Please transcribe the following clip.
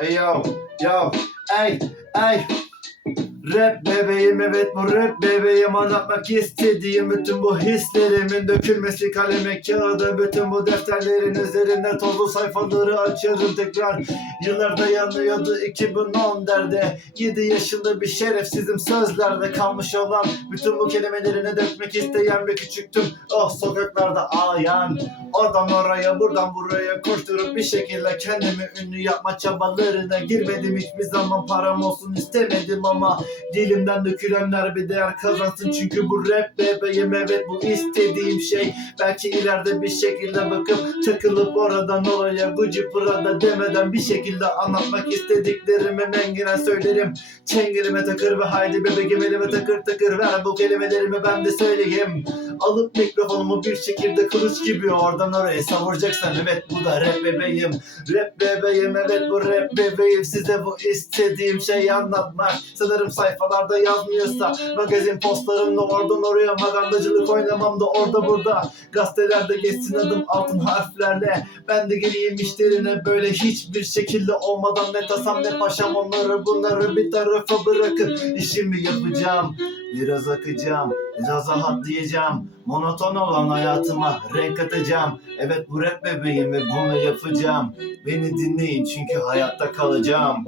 Hey yo, yo, hey, hey. Rap bebeğim evet bu rap bebeğim. Anlatmak istediğim bütün bu hislerimin dökülmesi kaleme kağıda bütün bu defterlerin üzerinde tozlu sayfaları açarım tekrar. Yıllarda yanıyordu 2010 derde. 7 yaşında bir şerefsizim sözlerde kalmış olan. Bütün bu kelimelerini dökmek isteyen bir küçüktüm. Oh sokaklarda ağlayan Oradan oraya buradan buraya koşturup bir şekilde kendimi ünlü yapma çabalarına girmedim. Hiçbir zaman param olsun istemedim ama dilimden dökülenler bir değer kazansın. Çünkü bu rap bebeğim evet bu istediğim şey. Belki ileride bir şekilde bakıp takılıp oradan oraya Gucci Prada demeden bir şekilde anlatmak istediklerimi mengine söylerim. Çengelime takır ve haydi bebeğim elime takır takır ver bu kelimelerimi ben de söyleyeyim Alıp mikrofonumu bir şekilde kılıç gibi oradan oraya savuracaksan evet bu da rap bebeğim. Rap bebeğim evet bu rap bebeğim. Size bu istediğim şeyi anlatmak. Sanırım sayfalarda yazmıyorsa magazin postlarımda oradan oraya magandacılık oynamam da orada burada. Gazetelerde geçsin adım altın harflerle. Ben de geleyim işlerine böyle hiçbir şekilde olmadan. Ne tasam ne paşam onları bunları bir tarafa bırakın. İşimi yapacağım Biraz akacağım, biraz rahatlayacağım. Monoton olan hayatıma renk katacağım. Evet bu rap bebeğim ve bunu yapacağım. Beni dinleyin çünkü hayatta kalacağım.